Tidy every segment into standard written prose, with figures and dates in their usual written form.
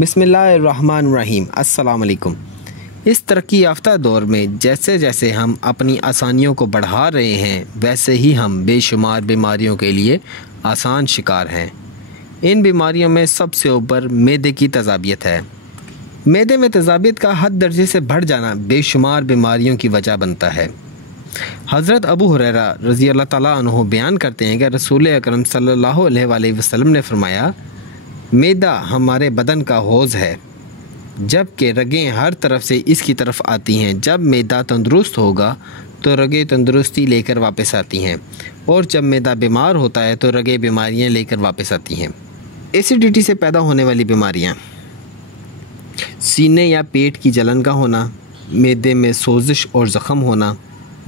بسم اللہ الرحمن الرحیم۔ السلام علیکم۔ اس ترقی یافتہ دور میں جیسے جیسے ہم اپنی آسانیوں کو بڑھا رہے ہیں ویسے ہی ہم بے شمار بیماریوں کے لیے آسان شکار ہیں۔ ان بیماریوں میں سب سے اوپر معدے کی تیزابیت ہے۔ معدے میں تیزابیت کا حد درجے سے بڑھ جانا بے شمار بیماریوں کی وجہ بنتا ہے۔ حضرت ابو ہریرہ رضی اللہ تعالیٰ عنہ بیان کرتے ہیں کہ رسول اکرم صلی اللہ علیہ وآلہ وسلم نے فرمایا، معدہ ہمارے بدن کا حوض ہے، جب کہ رگیں ہر طرف سے اس کی طرف آتی ہیں۔ جب معدہ تندرست ہوگا تو رگیں تندرستی لے کر واپس آتی ہیں، اور جب معدہ بیمار ہوتا ہے تو رگیں بیماریاں لے کر واپس آتی ہیں۔ ایسیڈیٹی سے پیدا ہونے والی بیماریاں: سینے یا پیٹ کی جلن کا ہونا، معدے میں سوزش اور زخم ہونا،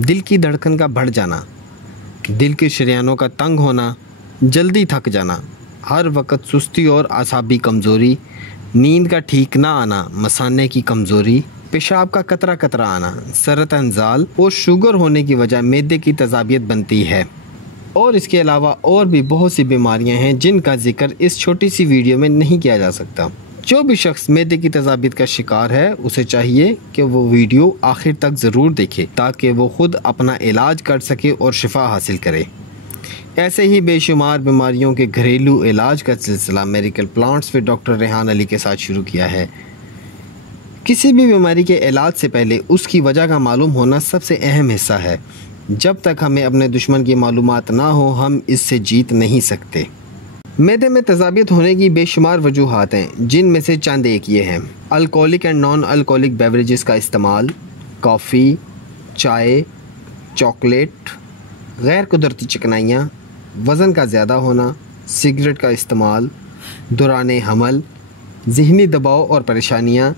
دل کی دھڑکن کا بڑھ جانا، دل کے شریانوں کا تنگ ہونا، جلدی تھک جانا، ہر وقت سستی اور اعصابی کمزوری، نیند کا ٹھیک نہ آنا، مثانے کی کمزوری، پیشاب کا قطرہ قطرہ آنا، سرطان زال اور شوگر ہونے کی وجہ معدے کی تیزابیت بنتی ہے۔ اور اس کے علاوہ اور بھی بہت سی بیماریاں ہیں جن کا ذکر اس چھوٹی سی ویڈیو میں نہیں کیا جا سکتا۔ جو بھی شخص معدے کی تیزابیت کا شکار ہے اسے چاہیے کہ وہ ویڈیو آخر تک ضرور دیکھے تاکہ وہ خود اپنا علاج کر سکے اور شفا حاصل کرے۔ ایسے ہی بے شمار بیماریوں کے گھریلو علاج کا سلسلہ medical plants with doctor Rehan Ali کے ساتھ شروع کیا ہے۔ کسی بھی بیماری کے علاج سے پہلے اس کی وجہ کا معلوم ہونا سب سے اہم حصہ ہے۔ جب تک ہمیں اپنے دشمن کی معلومات نہ ہو ہم اس سے جیت نہیں سکتے۔ معدے میں تیزابیت ہونے کی بے شمار وجوہات ہیں، جن میں سے چند ایک یہ ہیں: alcoholic and non alcoholic beverages کا استعمال، کافی، چائے، چاکلیٹ، غیر قدرتی چکنائیاں، وزن کا زیادہ ہونا، سگریٹ کا استعمال، دوران حمل، ذہنی دباؤ اور پریشانیاں،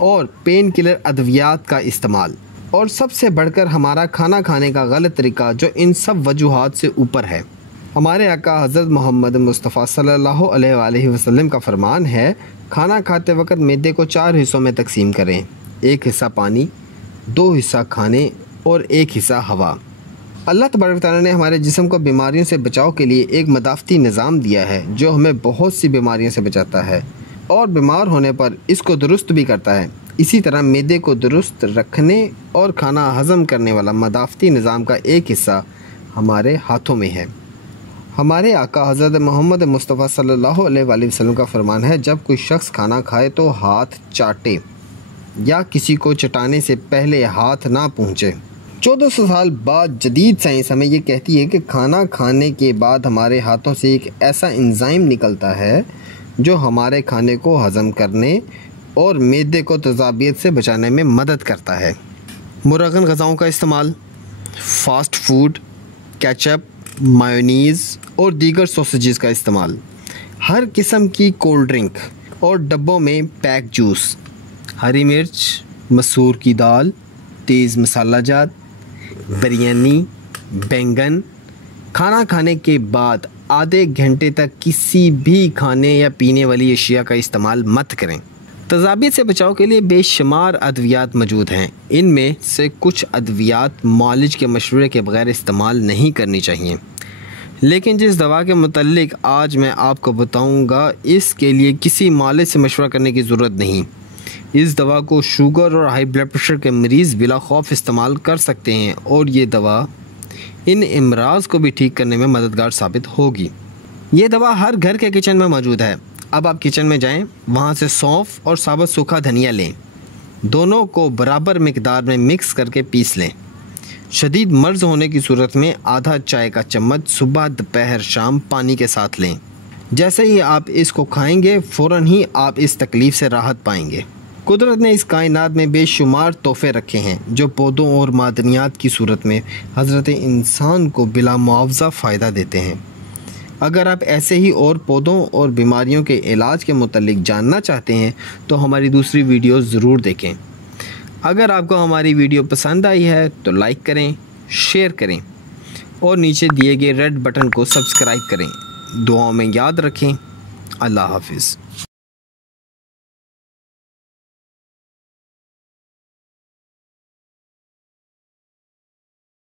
اور پین کلر ادویات کا استعمال، اور سب سے بڑھ کر ہمارا کھانا کھانے کا غلط طریقہ جو ان سب وجوہات سے اوپر ہے۔ ہمارے آقا حضرت محمد مصطفیٰ صلی اللہ علیہ وآلہ وسلم کا فرمان ہے، کھانا کھاتے وقت معدے کو 4 حصوں میں تقسیم کریں، 1 حصہ پانی، 2 حصہ کھانے اور 1 حصہ ہوا۔ اللہ تبارک و تعالیٰ نے ہمارے جسم کو بیماریوں سے بچاؤ کے لیے ایک مدافعتی نظام دیا ہے جو ہمیں بہت سی بیماریوں سے بچاتا ہے اور بیمار ہونے پر اس کو درست بھی کرتا ہے۔ اسی طرح معدے کو درست رکھنے اور کھانا ہضم کرنے والا مدافعتی نظام کا ایک حصہ ہمارے ہاتھوں میں ہے۔ ہمارے آقا حضرت محمد مصطفیٰ صلی اللہ علیہ وآلہ وسلم کا فرمان ہے، جب کوئی شخص کھانا کھائے تو ہاتھ چاٹے یا کسی کو چٹانے سے پہلے ہاتھ نہ پہنچے۔ 1400 سال بعد جدید سائنس ہمیں یہ کہتی ہے کہ کھانا کھانے کے بعد ہمارے ہاتھوں سے ایک ایسا انزائم نکلتا ہے جو ہمارے کھانے کو ہضم کرنے اور معدے کو تیزابیت سے بچانے میں مدد کرتا ہے۔ مرغن غذاؤں کا استعمال، فاسٹ فوڈ، کیچپ، مایونیز اور دیگر سوسیجز کا استعمال، ہر قسم کی کولڈ ڈرنک اور ڈبوں میں پیک جوس، ہری مرچ، مسور کی دال، تیز مسالہ جات، بریانی، بینگن، کھانا کھانے کے بعد آدھے گھنٹے تک کسی بھی کھانے یا پینے والی اشیاء کا استعمال مت کریں۔ تیزابیت سے بچاؤ کے لیے بے شمار ادویات موجود ہیں۔ ان میں سے کچھ ادویات معالج کے مشورے کے بغیر استعمال نہیں کرنی چاہیے، لیکن جس دوا کے متعلق آج میں آپ کو بتاؤں گا اس کے لیے کسی معالج سے مشورہ کرنے کی ضرورت نہیں۔ اس دوا کو شوگر اور ہائی بلڈ پریشر کے مریض بلا خوف استعمال کر سکتے ہیں اور یہ دوا ان امراض کو بھی ٹھیک کرنے میں مددگار ثابت ہوگی۔ یہ دوا ہر گھر کے کچن میں موجود ہے۔ اب آپ کچن میں جائیں، وہاں سے سونف اور ثابت سوکھا دھنیا لیں، دونوں کو برابر مقدار میں مکس کر کے پیس لیں۔ شدید مرض ہونے کی صورت میں آدھا چائے کا چمچ صبح، دوپہر، شام پانی کے ساتھ لیں۔ جیسے ہی آپ اس کو کھائیں گے فوراً ہی آپ اس تکلیف سے راحت پائیں گے۔ قدرت نے اس کائنات میں بے شمار تحفے رکھے ہیں جو پودوں اور معدنیات کی صورت میں حضرت انسان کو بلا معاوضہ فائدہ دیتے ہیں۔ اگر آپ ایسے ہی اور پودوں اور بیماریوں کے علاج کے متعلق جاننا چاہتے ہیں تو ہماری دوسری ویڈیو ضرور دیکھیں۔ اگر آپ کو ہماری ویڈیو پسند آئی ہے تو لائک کریں، شیئر کریں اور نیچے دیے گئے ریڈ بٹن کو سبسکرائب کریں۔ دعاؤں میں یاد رکھیں۔ اللہ حافظ۔